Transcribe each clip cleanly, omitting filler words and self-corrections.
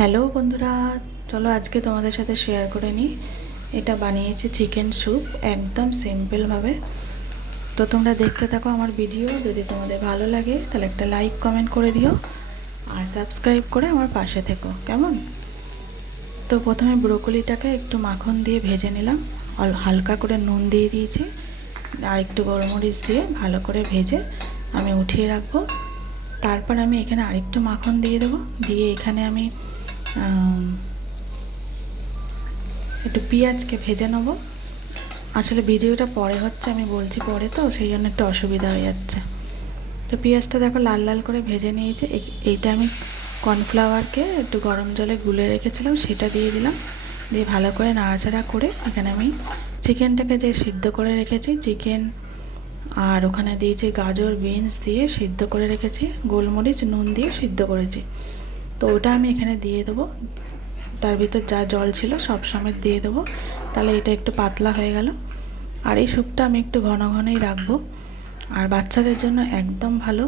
Hello বন্ধুরা, চলো আজকে তোমাদের সাথে শেয়ার করে নিই। এটা বানিয়েছি চিকেন স্যুপ, একদম সিম্পলভাবে। তো তোমরা দেখতে থাকো আমার ভিডিও। যদি তোমাদের ভালো লাগে তাহলে একটা লাইক কমেন্ট করে দিও আর সাবস্ক্রাইব করে আমার পাশে থেকো, কেমন? তো প্রথমে ব্রোকলিটাকে একটু মাখন দিয়ে ভেজে নিলাম, হালকা করে নুন দিয়ে দিয়েছি আর একটু গোলমরিচ দিয়ে ভালো করে ভেজে আমি উঠিয়ে রাখবো। তারপর আমি এখানে আরেকটু মাখন দিয়ে দেবো, দিয়ে এখানে আমি একটু পেঁয়াজকে ভেজে নেব। আসলে ভিডিওটা পরে হচ্ছে, আমি বলছি পরে, তো সেই জন্য একটু অসুবিধা হয়ে যাচ্ছে। তো পেঁয়াজটা দেখো লাল লাল করে ভেজে নিয়েছি। এইটা আমি কর্নফ্লাওয়ারকে একটু গরম জলে গুলে রেখেছিলাম, সেটা দিয়ে দিলাম। দিয়ে ভালো করে নাড়াচাড়া করে এখানে আমি চিকেনটাকে যে সিদ্ধ করে রেখেছি, চিকেন আর ওখানে দিয়েছি গাজর বিনস দিয়ে সিদ্ধ করে রেখেছি, গোলমরিচ নুন দিয়ে সিদ্ধ করেছি। তো ওটা আমি এখানে দিয়ে দেবো। তার ভিতর যা জল ছিল সব সমেত দিয়ে দেবো, তাহলে এটা একটু পাতলা হয়ে গেল। আর এই স্যুপটা আমি একটু ঘন ঘনই রাখবো, আর বাচ্চাদের জন্য একদম ভালো।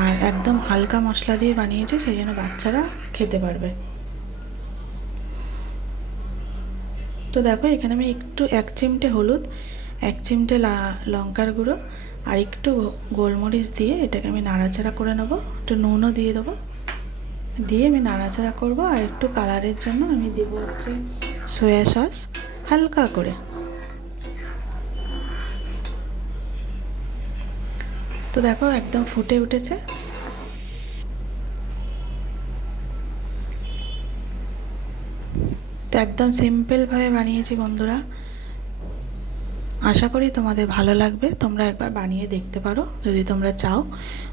আর একদম হালকা মশলা দিয়ে বানিয়েছি, সেই জন্য বাচ্চারা খেতে পারবে। তো দেখো এখানে আমি একটু 1 চিমটে হলুদ, 1 চিমটে লঙ্কার গুঁড়ো আর একটু গোলমরিচ দিয়ে এটাকে আমি নাড়াচাড়া করে নেবো। একটু নুনও দিয়ে দেবো, দিয়ে আমি নাড়াচাড়া করব। আর একটু কালারের জন্য আমি দেবো হচ্ছে সয়া সস হালকা করে। তো দেখো একদম ফুটে উঠেছে। তো একদম সিম্পলভাবে বানিয়েছি বন্ধুরা, আশা করি তোমাদের ভালো লাগবে। তোমরা একবার বানিয়ে দেখতে পারো যদি তোমরা চাও।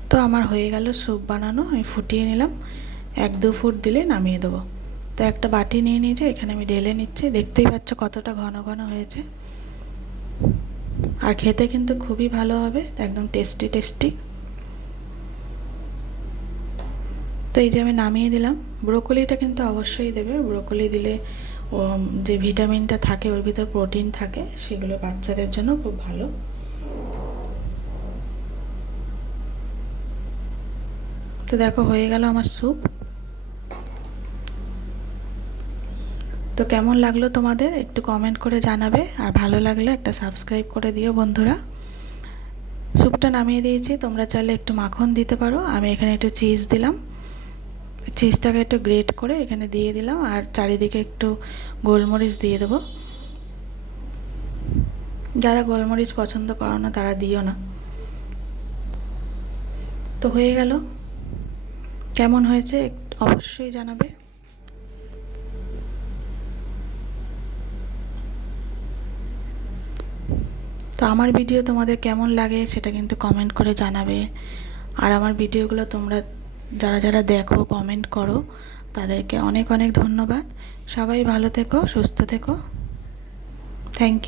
তো আমার হয়ে গেল স্যুপ বানানো, আমি ফুটিয়ে নিলাম। 1-2 ফুট দিলে নামিয়ে দেবো। তো একটা বাটি নিয়ে নিয়েছি, এখানে আমি ঢেলে নিচ্ছি। দেখতেই পাচ্ছ কতটা ঘন ঘন হয়েছে, আর খেতে কিন্তু খুবই ভালো হবে, একদম টেস্টি টেস্টি। তো এই যে আমি নামিয়ে দিলাম। ব্রোকলিটা কিন্তু অবশ্যই দেবে, ব্রোকলি দিলে ও যে ভিটামিনটা থাকে, ওর ভিতর প্রোটিন থাকে, সেগুলো বাচ্চাদের জন্য খুব ভালো। তো দেখো হয়ে গেল আমার স্যুপ। তো কেমন লাগলো তোমাদের একটু কমেন্ট করে জানাবে, আর ভালো লাগলে একটা সাবস্ক্রাইব করে দিও বন্ধুরা। স্যুপটা নামিয়ে দিয়েছি, তোমরা চাইলে একটু মাখন দিতে পারো। আমি এখানে একটু চিজ দিলাম, চিজটাকে একটু গ্রেট করে এখানে দিয়ে দিলাম, আর চারিদিকে একটু গোলমরিচ দিয়ে দেবো। যারা গোলমরিচ পছন্দ করো না তারা দিও না। তো হয়ে গেল, কেমন হয়েছে অবশ্যই জানাবে। তো আমার ভিডিও তোমাদের কেমন লাগে সেটা কিন্তু কমেন্ট করে জানাবে। আর আমার ভিডিওগুলো তোমরা যারা যারা দেখো, কমেন্ট করো, তাদেরকে অনেক অনেক ধন্যবাদ। সবাই ভালো থেকো, সুস্থ থেকো। Thank you.